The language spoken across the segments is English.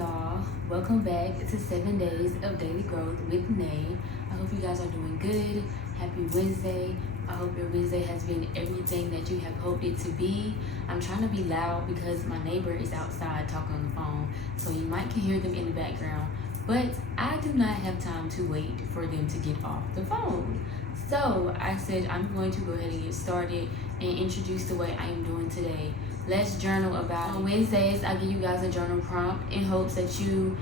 y'all. Welcome back to 7 Days of Daily Growth with Nay. I hope you guys are doing good. Happy Wednesday. I hope your Wednesday has been everything that you have hoped it to be. I'm trying to be loud because my neighbor is outside talking on the phone, so you might can hear them in the background. But I do not have time to wait for them to get off the phone. So I said I'm going to go ahead and get started and introduce the way I am doing today. Let's journal about it. On Wednesdays, I give you guys a journal prompt in hopes that you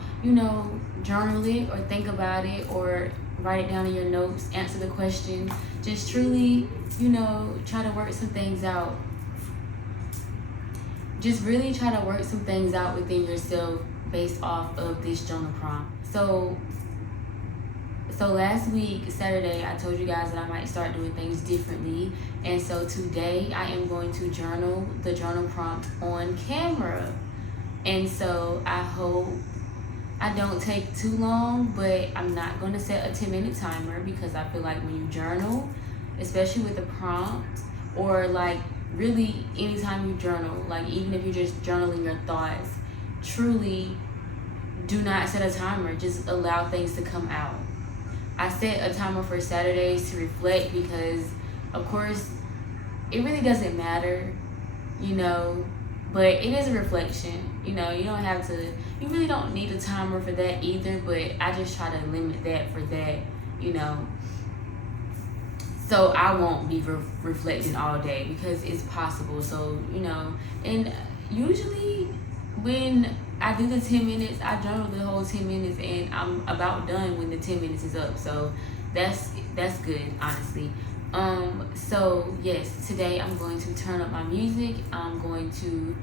journal it or think about it or write it down in your notes, answer the question. Just truly, try to work some things out. Just really try to work some things out within yourself based off of this journal prompt. So last week, Saturday, I told you guys that I might start doing things differently. And so today I am going to journal the journal prompt on camera. And so I hope I don't take too long, but I'm not going to set a 10-minute timer because I feel like when you journal, especially with the prompt or like really anytime you journal, like even if you're just journaling your thoughts, truly do not set a timer. Just allow things to come out. I set a timer for Saturdays to reflect because, of course, it really doesn't matter, but it is a reflection. You don't have to, you really don't need a timer for that either, but I just try to limit that for that, So I won't be reflecting all day because it's possible. So, and usually when I do the 10 minutes, I journal the whole 10 minutes and I'm about done when the 10 minutes is up. So that's good, honestly. So yes, today I'm going to turn up my music. I'm going to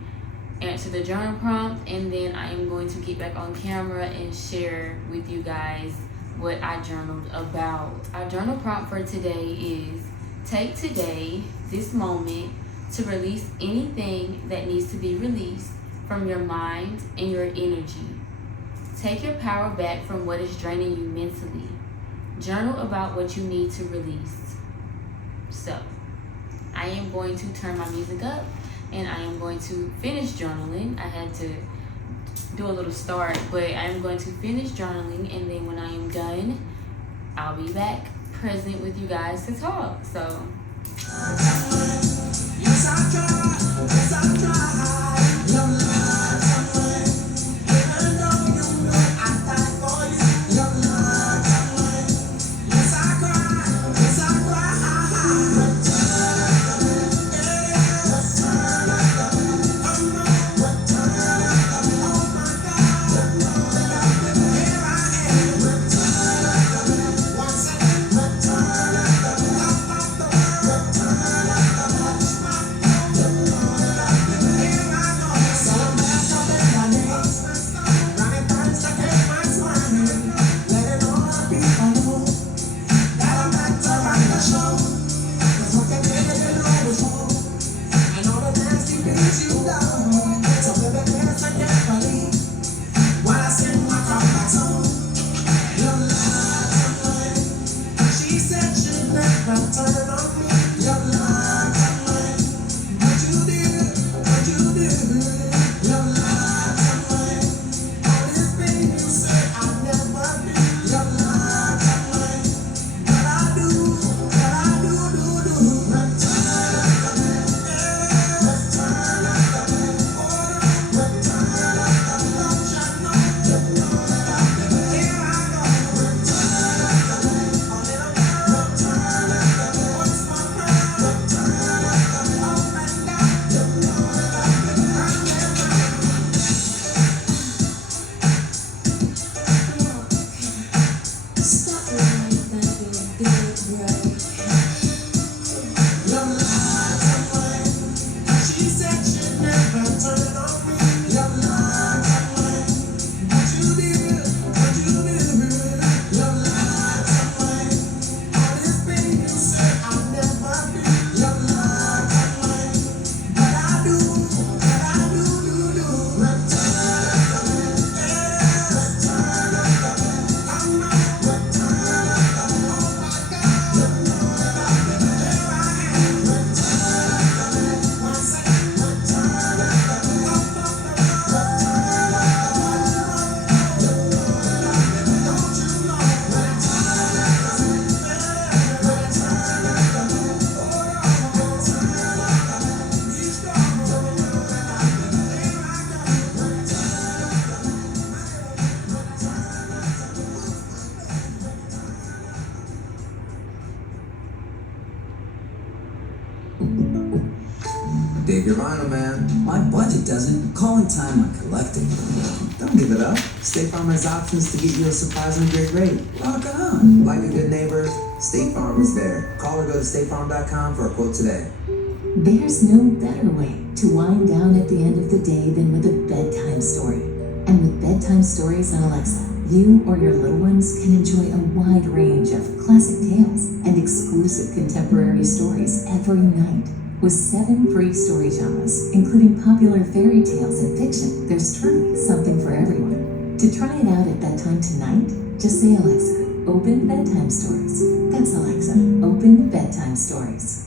answer the journal prompt, and then I am going to get back on camera and share with you guys what I journaled about. Our journal prompt for today is: take today, this moment, to release anything that needs to be released from your mind and your energy. Take your power back from what is draining you mentally. Journal about what you need to release. So, I am going to turn my music up and I am going to finish journaling. I had to do a little start, but I am going to finish journaling, and then when I am done, I'll be back present with you guys to talk. So, yes, I try. Yes, I try. Your love, even though you know I fight for you. Your love, yes, I cry. Yes, I cry. your vinyl, man. My budget doesn't. Call it time I collected. Don't give it up. State Farm has options to get you a surprisingly great rate. Rock on. Like a good neighbor, State Farm is there. Call or go to statefarm.com for a quote today. There's no better way to wind down at the end of the day than with a bedtime story. And with bedtime stories on Alexa, you or your little ones can enjoy a wide range of classic tales and exclusive contemporary stories every night. With 7 free story genres, including popular fairy tales and fiction, there's truly something for everyone. To try it out at bedtime tonight, just say, Alexa, open bedtime stories. That's Alexa, open bedtime stories.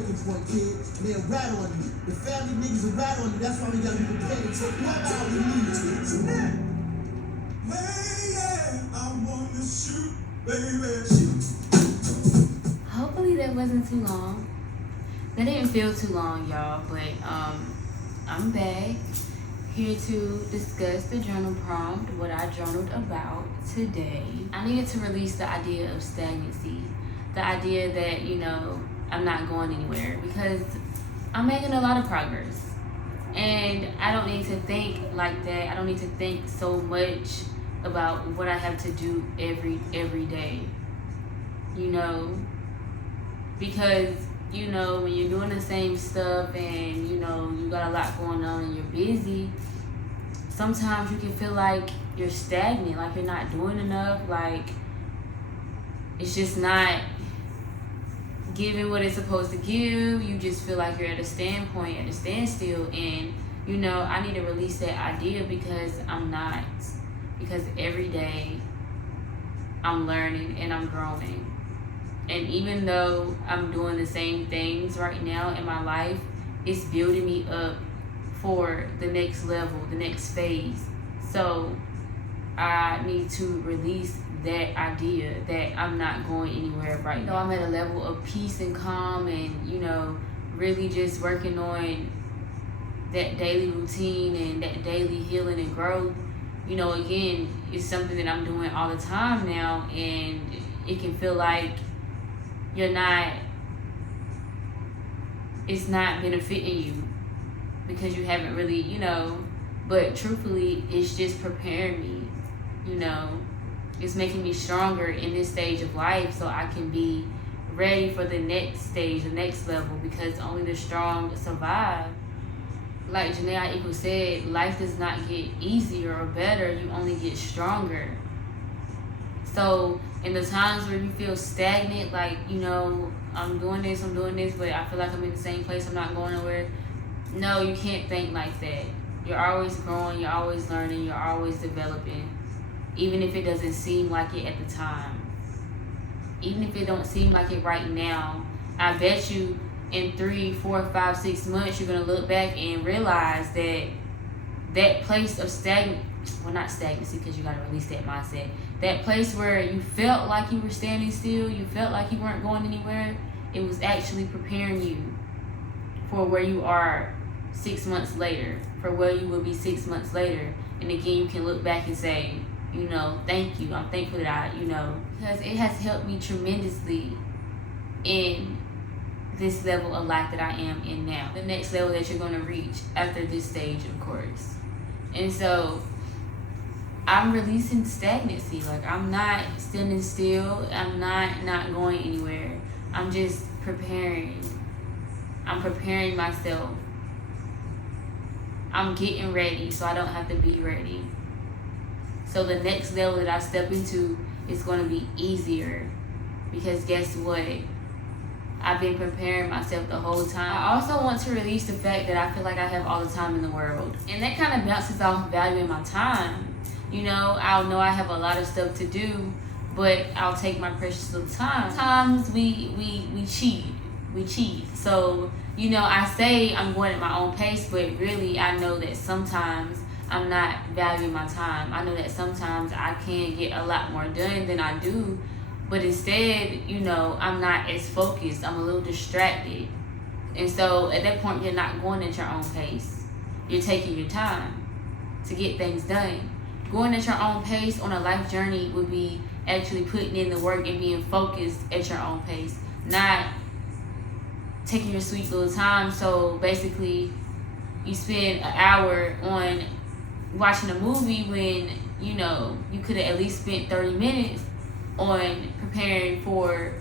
breaking point, kid. And they'll rat on you. The family niggas will rat on you. That's why we gotta be prepared to take one out when we need to. Hey, yeah, I wanna shoot, baby, shoot. Hopefully that wasn't too long. That didn't feel too long, y'all, but I'm back here to discuss the journal prompt, what I journaled about today. I needed to release the idea of stagnancy, the idea that, I'm not going anywhere, because I'm making a lot of progress. And I don't need to think like that. I don't need to think so much about what I have to do every day, because when you're doing the same stuff and you got a lot going on and you're busy, sometimes you can feel like you're stagnant, like you're not doing enough, like it's just not giving what it's supposed to give. You just feel like you're at a standstill, and I need to release that idea, because I'm not. Because every day I'm learning and I'm growing. And even though I'm doing the same things right now in my life, it's building me up for the next level, the next phase. So I need to release that idea that I'm not going anywhere right now. I'm at a level of peace and calm, and really just working on that daily routine and that daily healing and growth. Again, it's something that I'm doing all the time now, and it can feel like it's not benefiting you because you haven't really, but truthfully, it's just preparing me, it's making me stronger in this stage of life so I can be ready for the next stage, the next level, because only the strong survive. Like Janae Equal said, life does not get easier or better, you only get stronger. So in the times where you feel stagnant, like, I'm doing this, but I feel like I'm in the same place, I'm not going nowhere. No, you can't think like that. You're always growing, you're always learning, you're always developing. Even if it doesn't seem like it at the time. Even if it don't seem like it right now, I bet you in 3, 4, 5, 6 months, you're going to look back and realize that place of not stagnancy, because you got to release that mindset. That place where you felt like you were standing still, you felt like you weren't going anywhere, it was actually preparing you for where you are 6 months later, for where you will be 6 months later. And again, you can look back and say, thank you. I'm thankful that because it has helped me tremendously in this level of life that I am in now. The next level that you're going to reach after this stage, of course. And so I'm releasing stagnancy. Like, I'm not standing still. I'm not going anywhere. I'm just preparing. I'm preparing myself. I'm getting ready so I don't have to be ready. So the next level that I step into is going to be easier, because guess what? I've been preparing myself the whole time. I also want to release the fact that I feel like I have all the time in the world. And that kind of bounces off valuing my time. I'll know I have a lot of stuff to do, but I'll take my precious little time. Sometimes we cheat. So, I say I'm going at my own pace, but really I know that sometimes I'm not valuing my time. I know that sometimes I can get a lot more done than I do. But instead, I'm not as focused. I'm a little distracted. And so at that point, you're not going at your own pace. You're taking your time to get things done. Going at your own pace on a life journey would be actually putting in the work and being focused at your own pace. Not taking your sweet little time. So basically, you spend an hour on watching a movie when, you could have at least spent 30 minutes on preparing for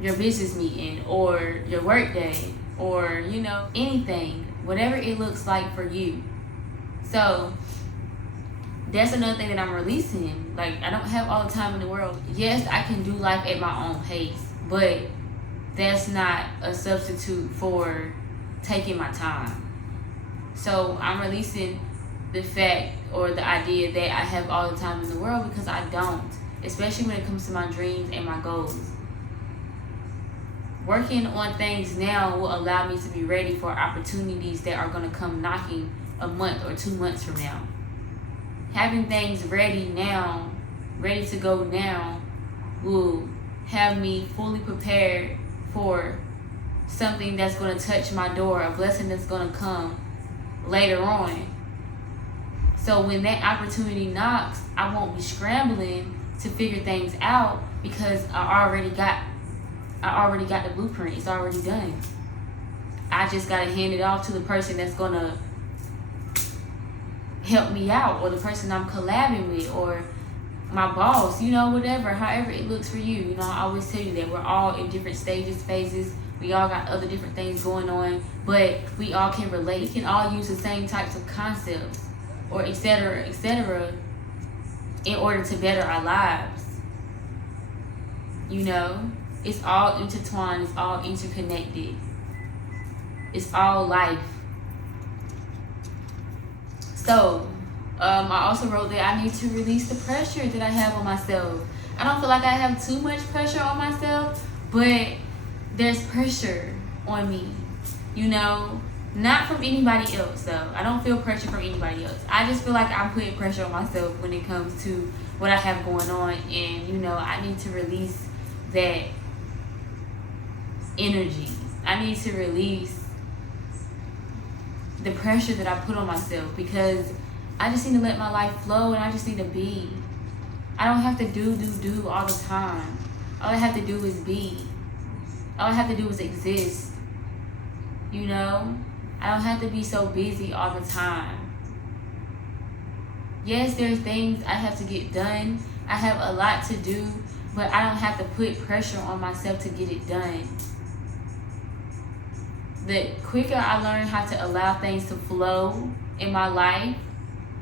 your business meeting or your work day or, anything, whatever it looks like for you. So that's another thing that I'm releasing. Like, I don't have all the time in the world. Yes, I can do life at my own pace, but that's not a substitute for taking my time. So I'm releasing the fact or the idea that I have all the time in the world, because I don't. Especially when it comes to my dreams and my goals. Working on things now will allow me to be ready for opportunities that are going to come knocking a month or 2 months from now. Having things ready now, ready to go now, will have me fully prepared for something that's going to touch my door, a blessing that's going to come later on. So when that opportunity knocks, I won't be scrambling to figure things out because I already got the blueprint. It's already done. I just got to hand it off to the person that's going to help me out, or the person I'm collabing with, or my boss, whatever, however it looks for you. I always tell you that we're all in different stages, phases. We all got other different things going on, but we all can relate. We can all use the same types of concepts, or et cetera, in order to better our lives. It's all intertwined, it's all interconnected. It's all life. So, I also wrote that I need to release the pressure that I have on myself. I don't feel like I have too much pressure on myself, but there's pressure on me, not from anybody else though. I don't feel pressure from anybody else. I just feel like I'm putting pressure on myself when it comes to what I have going on, and I need to release that energy. I need to release the pressure that I put on myself, because I just need to let my life flow, and I just need to be. I don't have to do all the time. All I have to do is be. All I have to do is exist. I don't have to be so busy all the time. Yes, there's things I have to get done. I have a lot to do, but I don't have to put pressure on myself to get it done. The quicker I learn how to allow things to flow in my life,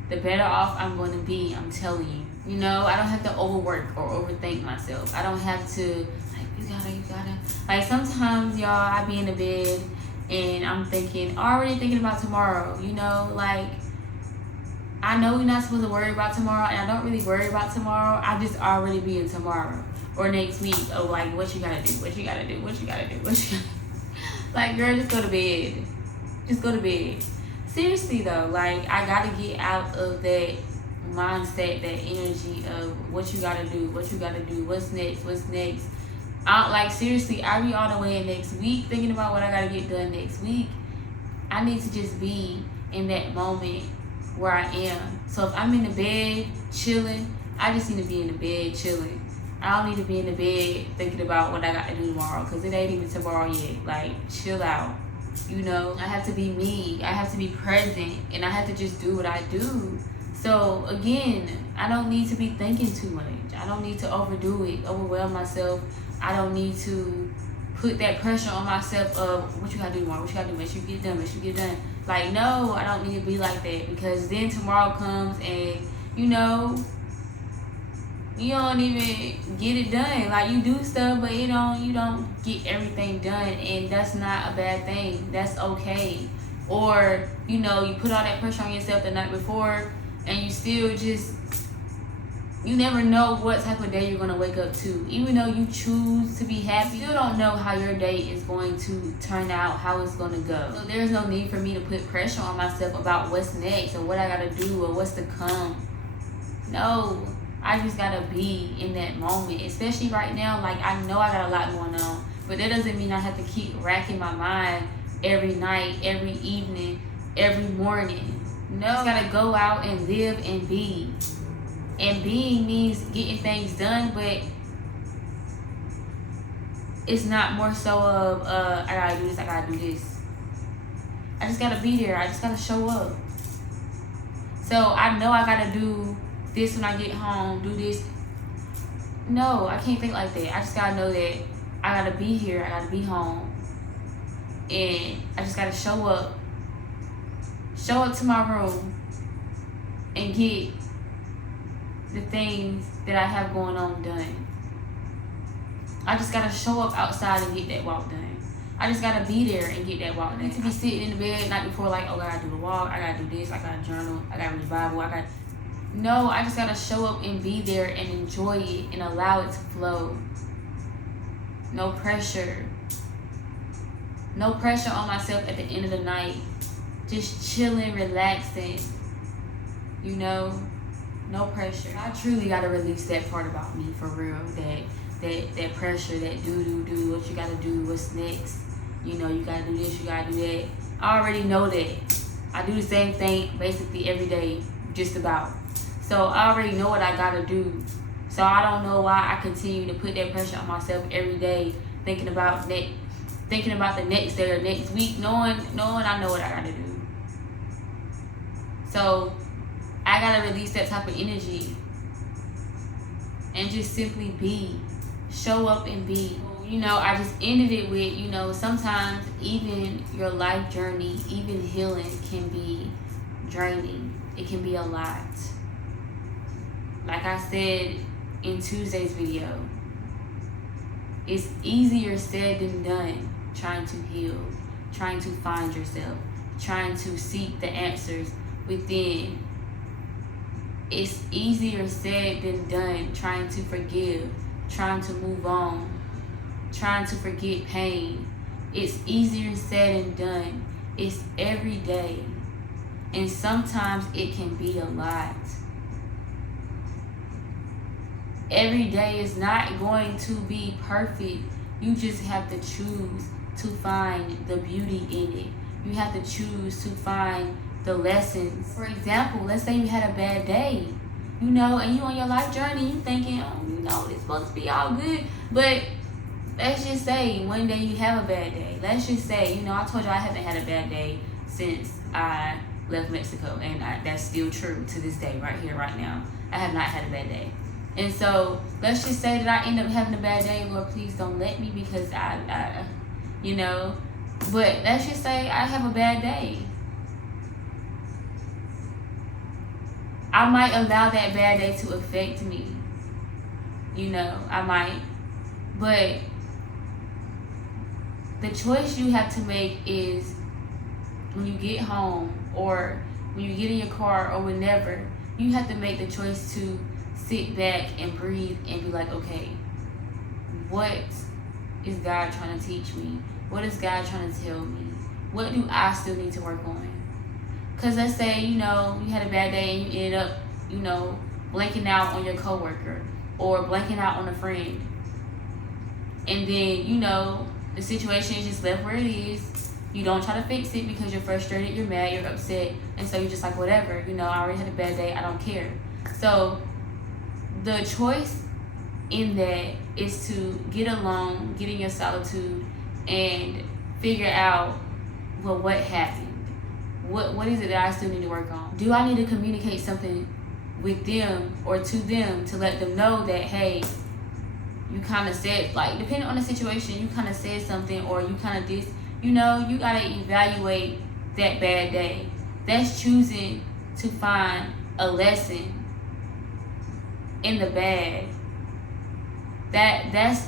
the better off I'm going to be, I'm telling you. I don't have to overwork or overthink myself. I don't have to, you gotta. Like, sometimes, y'all, I be in the bed and I'm already thinking about tomorrow, I know we're not supposed to worry about tomorrow, and I don't really worry about tomorrow. I just already be in tomorrow or next week. Oh, like, what you gotta do, what you gotta do, what you gotta do, what you gotta do. Like, girl, just go to bed. Just go to bed. Seriously, though, I gotta get out of that mindset, that energy of what you gotta do, what's next. Seriously, I be all the way in next week thinking about what I gotta get done next week. I need to just be in that moment where I am. So if I'm in the bed chilling, I just need to be in the bed chilling. I don't need to be in the bed thinking about what I got to do tomorrow, because it ain't even tomorrow yet. Chill out. I have to be me. I have to be present, and I have to just do what I do. So again, I don't need to be thinking too much. I don't need to overdo it, overwhelm myself. I don't need to put that pressure on myself of what you gotta do tomorrow, what you gotta do, make sure you get done. No, I don't need to be like that, because then tomorrow comes and, you don't even get it done. You do stuff, but you don't get everything done, and that's not a bad thing. That's okay. Or, you put all that pressure on yourself the night before, and you still you never know what type of day you're going to wake up to. Even though you choose to be happy, you still don't know how your day is going to turn out, how it's going to go. So there's no need for me to put pressure on myself about what's next, or what I got to do, or what's to come. No, I just got to be in that moment. Especially right now, I know I got a lot going on, but that doesn't mean I have to keep racking my mind every night, every evening, every morning. No, I got to go out and live and be. And being means getting things done, but it's not more so of, I gotta do this, I gotta do this. I just gotta be there. I just gotta show up. So I know I gotta do this when I get home, do this. No, I can't think like that. I just gotta know that I gotta be here, I gotta be home. And I just gotta show up to my room and get the things that I have going on done. I just gotta show up outside and get that walk done. I just gotta be there and get that walk done. I need to be sitting in the bed night before I gotta do the walk, I gotta do this, I gotta journal, I gotta read the Bible, No, I just gotta show up and be there and enjoy it and allow it to flow. No pressure. No pressure on myself at the end of the night. Just chilling, relaxing. You know, no pressure. I truly gotta release that part about me for real. That pressure, that do, what you gotta do, what's next. You know, you gotta do this, you gotta do that. I already know that. I do the same thing basically every day, just about. So I already know what I gotta do. So I don't know why I continue to put that pressure on myself every day, thinking about the next day or next week, knowing I know what I gotta do. So I gotta release that type of energy and just simply be, show up and be. You know, I just ended it with, you know, sometimes even your life journey, even healing can be draining. It can be a lot. Like I said in Tuesday's video, it's easier said than done trying to heal, trying to find yourself, trying to seek the answers within. It's easier said than done trying to forgive, trying to move on, trying to forget pain. It's easier said than done. It's every day. And sometimes it can be a lot. Every day is not going to be perfect. You just have to choose to find the beauty in it. You have to choose to find the lessons. For example, let's say you had a bad day, you know, and you on your life journey, you thinking, oh, you know, it's supposed to be all good. But let's just say one day you have a bad day. Let's just say, you know, I told you I haven't had a bad day since I left Mexico. And that's still true to this day, right here, right now. I have not had a bad day. And so let's just say that I end up having a bad day. Lord, please don't let me, because I you know. But let's just say I have a bad day. I might allow that bad day to affect me. You know, I might. But the choice you have to make is when you get home or when you get in your car or whenever, you have to make the choice to sit back and breathe and be like, okay, what is God trying to teach me? What is God trying to tell me? What do I still need to work on? Because let's say, you know, you had a bad day and you ended up, you know, blanking out on your coworker or blanking out on a friend. And then, you know, the situation is just left where it is. You don't try to fix it because you're frustrated, you're mad, you're upset. And so you're just like, whatever, you know, I already had a bad day, I don't care. So the choice in that is to get alone, get in your solitude, and figure out, well, what happened? What is it that I still need to work on? Do I need to communicate something with them or to them to let them know that, hey, you kind of said, like, depending on the situation, you kind of said something or you kind of did, you know, you got to evaluate that bad day. That's choosing to find a lesson in the bad. That's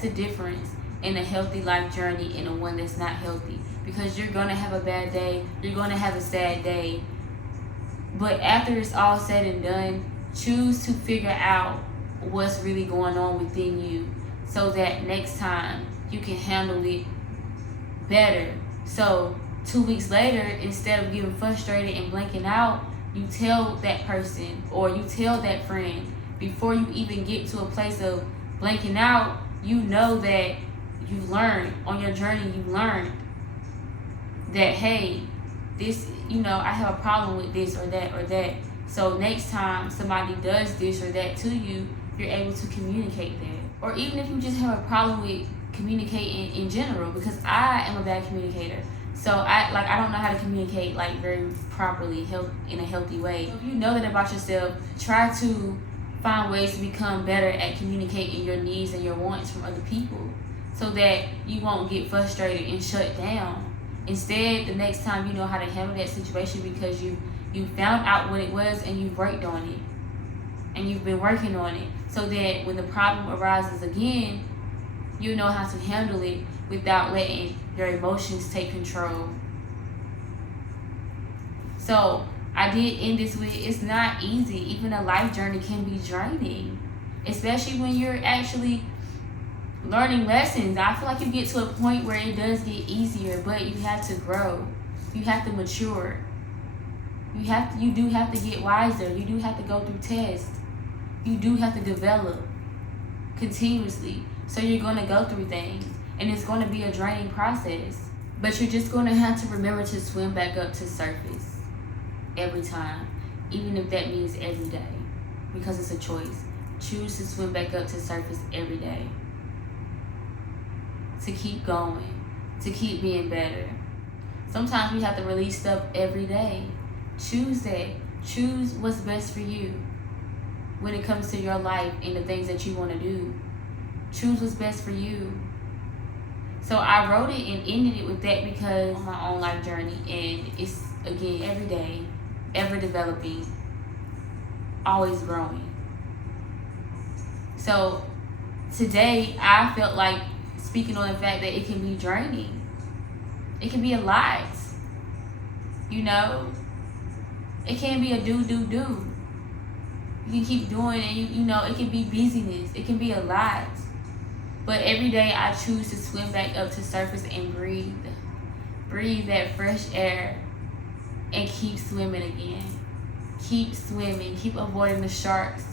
the difference in a healthy life journey and a one that's not healthy. Because you're gonna have a bad day, you're gonna have a sad day. But after it's all said and done, choose to figure out what's really going on within you so that next time you can handle it better. So 2 weeks later, instead of getting frustrated and blanking out, you tell that person or you tell that friend before you even get to a place of blanking out. You know that you learned on your journey, you learned that, hey, this, you know, I have a problem with this or that or that. So next time somebody does this or that to you, you're able to communicate that. Or even if you just have a problem with communicating in general, because I am a bad communicator. So I don't know how to communicate like very properly, in a healthy way. So if you know that about yourself, try to find ways to become better at communicating your needs and your wants from other people so that you won't get frustrated and shut down. Instead, the next time you know how to handle that situation because you found out what it was and you've worked on it and you've been working on it, so that when the problem arises again, you know how to handle it without letting your emotions take control. So I did end this with, it's not easy. Even a life journey can be draining, especially when you're actually learning lessons. I feel like you get to a point where it does get easier, but you have to grow. You have to mature. You do have to get wiser. You do have to go through tests. You do have to develop continuously. So you're going to go through things, and it's going to be a draining process. But you're just going to have to remember to swim back up to surface every time, even if that means every day, because it's a choice. Choose to swim back up to surface every day. To keep going, to keep being better. Sometimes we have to release stuff every day. Choose that. Choose what's best for you when it comes to your life and the things that you want to do. Choose what's best for you. So I wrote it and ended it with that because on my own life journey, and it's, again, every day, ever developing, always growing. So today I felt like speaking on the fact that it can be draining. It can be a lot. You know? It can be a do. You can keep doing it, you know, it can be busyness. It can be a lot. But every day I choose to swim back up to surface and breathe. Breathe that fresh air and keep swimming again. Keep swimming. Keep avoiding the sharks.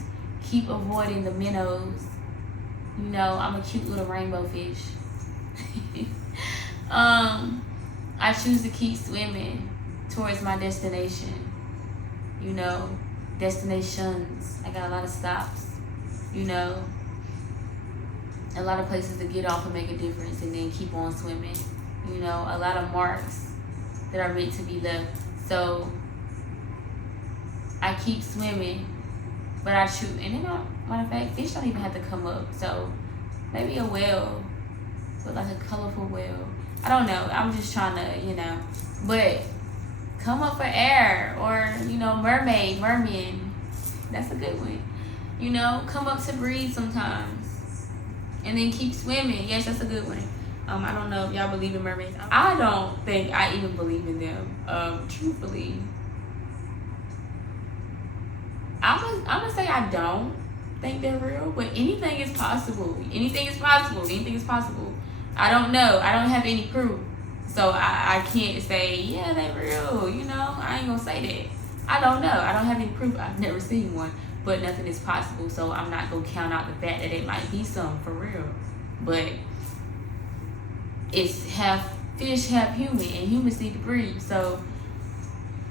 Keep avoiding the minnows. You know, I'm a cute little rainbow fish. I choose to keep swimming towards my destination. You know, destinations. I got a lot of stops. You know, a lot of places to get off and make a difference, and then keep on swimming. You know, a lot of marks that are meant to be left. So I keep swimming, but I shoot. And then, matter of fact, fish don't even have to come up. So maybe a whale, but like a colorful whale. I don't know. I'm just trying to, you know. But come up for air, or, you know, mermaid. That's a good one. You know, come up to breathe sometimes. And then keep swimming. Yes, that's a good one. I don't know if y'all believe in mermaids. I don't think I even believe in them. Truthfully. I'm gonna say I don't think they're real, but anything is possible. Anything is possible. I don't know. I don't have any proof. So I can't say, yeah, they're real. You know, I ain't gonna say that. I don't know. I don't have any proof. I've never seen one, but nothing is possible. So I'm not gonna count out the fact that it might be some for real. But it's half fish, half human, and humans need to breathe. So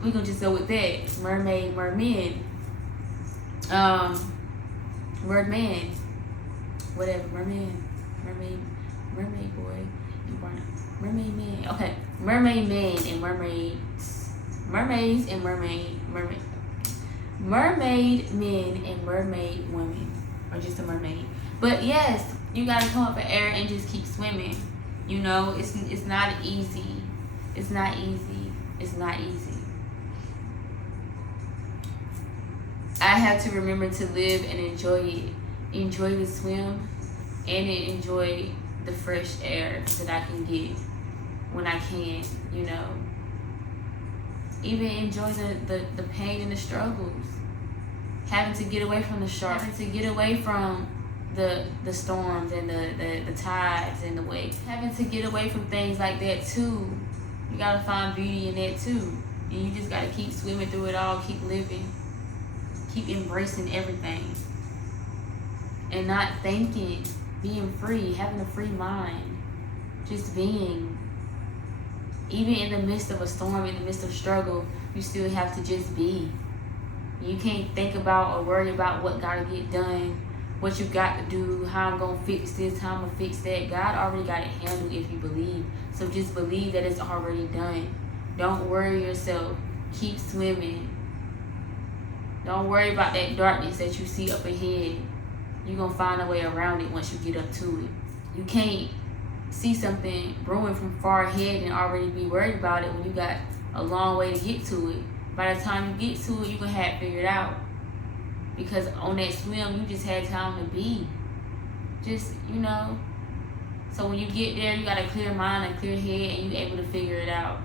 we're gonna just go with that. Mermaid, merman, merman, whatever, merman, mermaid boy, mermaid man. Okay, mermaid man and mermaids and mermaid men and mermaid women, or just a mermaid. But yes, you gotta come up for air and just keep swimming. You know, it's not easy. It's not easy. I have to remember to live and enjoy it. Enjoy the swim and enjoy the fresh air that I can get when I can, you know. Even enjoy the pain and the struggles. Having to get away from the sharks, having to get away from the storms and the tides and the waves. Having to get away from things like that too. You gotta find beauty in that too. And you just gotta keep swimming through it all, keep living. Keep embracing everything. And not thinking, being free, having a free mind. Just being. Even in the midst of a storm, in the midst of struggle, you still have to just be. You can't think about or worry about what gotta get done, what you got to do, how I'm gonna fix this, how I'm gonna fix that. God already got it handled if you believe. So just believe that it's already done. Don't worry yourself. Keep swimming. Don't worry about that darkness that you see up ahead. You're gonna find a way around it once you get up to it. You can't see something brewing from far ahead and already be worried about it when you got a long way to get to it. By the time you get to it, you're gonna have it figured out. Because on that swim, you just had time to be. Just, you know. So when you get there, you got a clear mind, a clear head, and you're able to figure it out.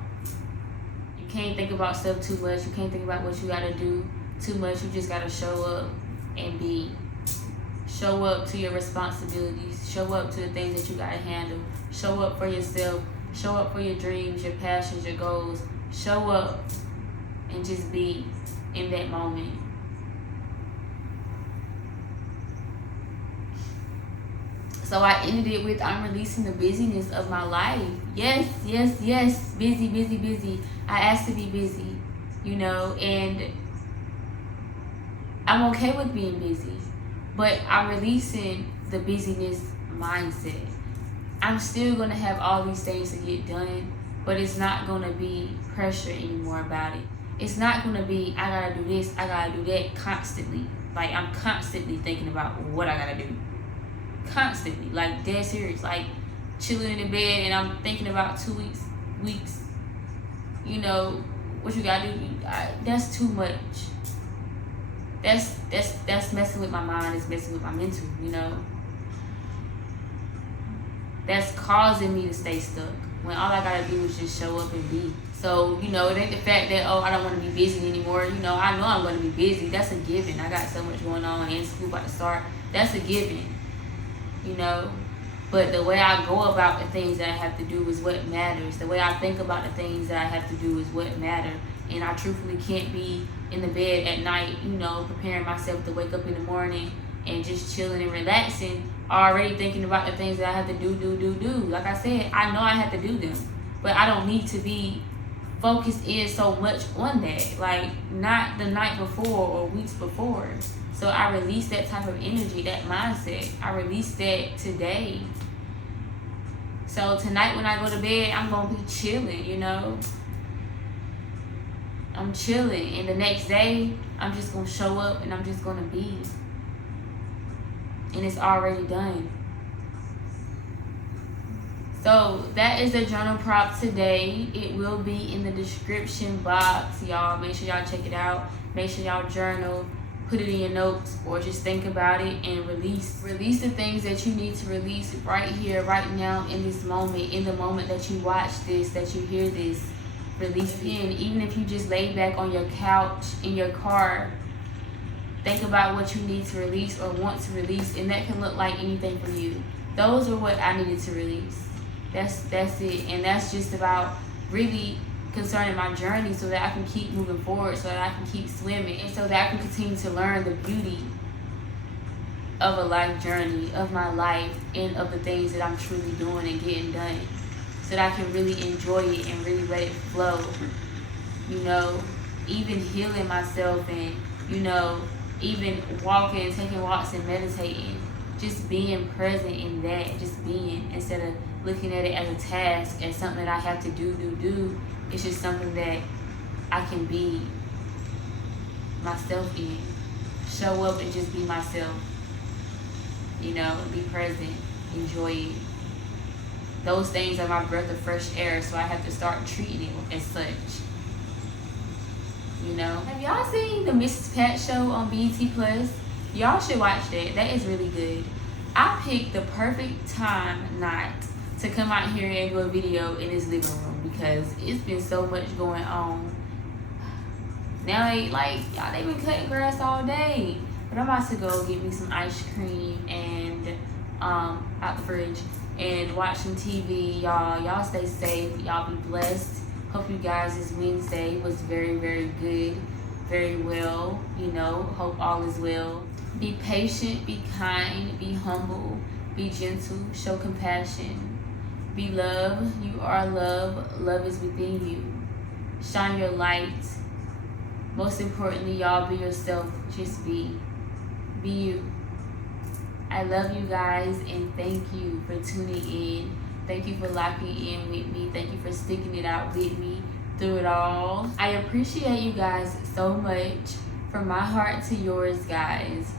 You can't think about stuff too much. You can't think about what you gotta do too much. You just gotta show up and be. Show up to your responsibilities. Show up to the things that you gotta handle. Show up for yourself. Show up for your dreams, your passions, your goals. Show up and just be in that moment. So I ended it with, I'm releasing the busyness of my life. Yes, yes, yes. Busy, busy, busy. I asked to be busy, you know, and I'm okay with being busy. But I'm releasing the busyness mindset. I'm still going to have all these things to get done, but it's not going to be pressure anymore about it. It's not going to be, I got to do this, I got to do that constantly. Like, I'm constantly thinking about what I got to do. Constantly. Like, dead serious. Like, chilling in the bed and I'm thinking about 2 weeks, you know, what you got to do. That's too much. That's messing with my mind. It's messing with my mental, you know. That's causing me to stay stuck when all I gotta do is just show up and be. So, you know, it ain't the fact that, oh, I don't want to be busy anymore. You know I'm going to be busy. That's a given. I got so much going on and school about to start. That's a given, you know. But the way I go about the things that I have to do is what matters. The way I think about the things that I have to do is what matter. And I truthfully can't be in the bed at night, you know, preparing myself to wake up in the morning and just chilling and relaxing, already thinking about the things that I have to do. Like I said, I know I have to do them, but I don't need to be focused in so much on that. Like, not the night before or weeks before. So I release that type of energy, that mindset. I release that today. So tonight when I go to bed, I'm going to be chilling, you know. I'm chilling, and the next day, I'm just going to show up and I'm just going to be. And it's already done. So that is the journal prompt today. It will be in the description box, y'all. Make sure y'all check it out. Make sure y'all journal, put it in your notes, or just think about it and release the things that you need to release right here, right now, in this moment, in the moment that you watch this, that you hear this. Release in. Even if you just lay back on your couch in your car, think about what you need to release or want to release, and that can look like anything for you. Those are what I needed to release. That's it. And that's just about really concerning my journey, so that I can keep moving forward, so that I can keep swimming, and so that I can continue to learn the beauty of a life journey, of my life, and of the things that I'm truly doing and getting done, so that I can really enjoy it and really let it flow. You know, even healing myself and, you know, even walking, taking walks and meditating, just being present in that, just being, instead of looking at it as a task, as something that I have to do. It's just something that I can be myself in. Show up and just be myself. You know, be present, enjoy it. Those things are my breath of fresh air, so I have to start treating it as such. You know, have y'all seen the Mrs. Pat show on BET Plus? Y'all should watch that. That is really good. I picked the perfect time not to come out here and do a video in this living room, because it's been so much going on. Now they been cutting grass all day, but I'm about to go get me some ice cream and out the fridge and watch some TV. Y'all stay safe. Y'all be blessed. Hope you guys this Wednesday was very, very good, very well. You know, hope all is well. Be patient, be kind, be humble, be gentle, show compassion. Be love. You are love. Love is within you. Shine your light. Most importantly, y'all, be yourself. Just be. Be you. I love you guys, and thank you for tuning in. Thank you for locking in with me. Thank you for sticking it out with me through it all. I appreciate you guys so much. From my heart to yours, guys.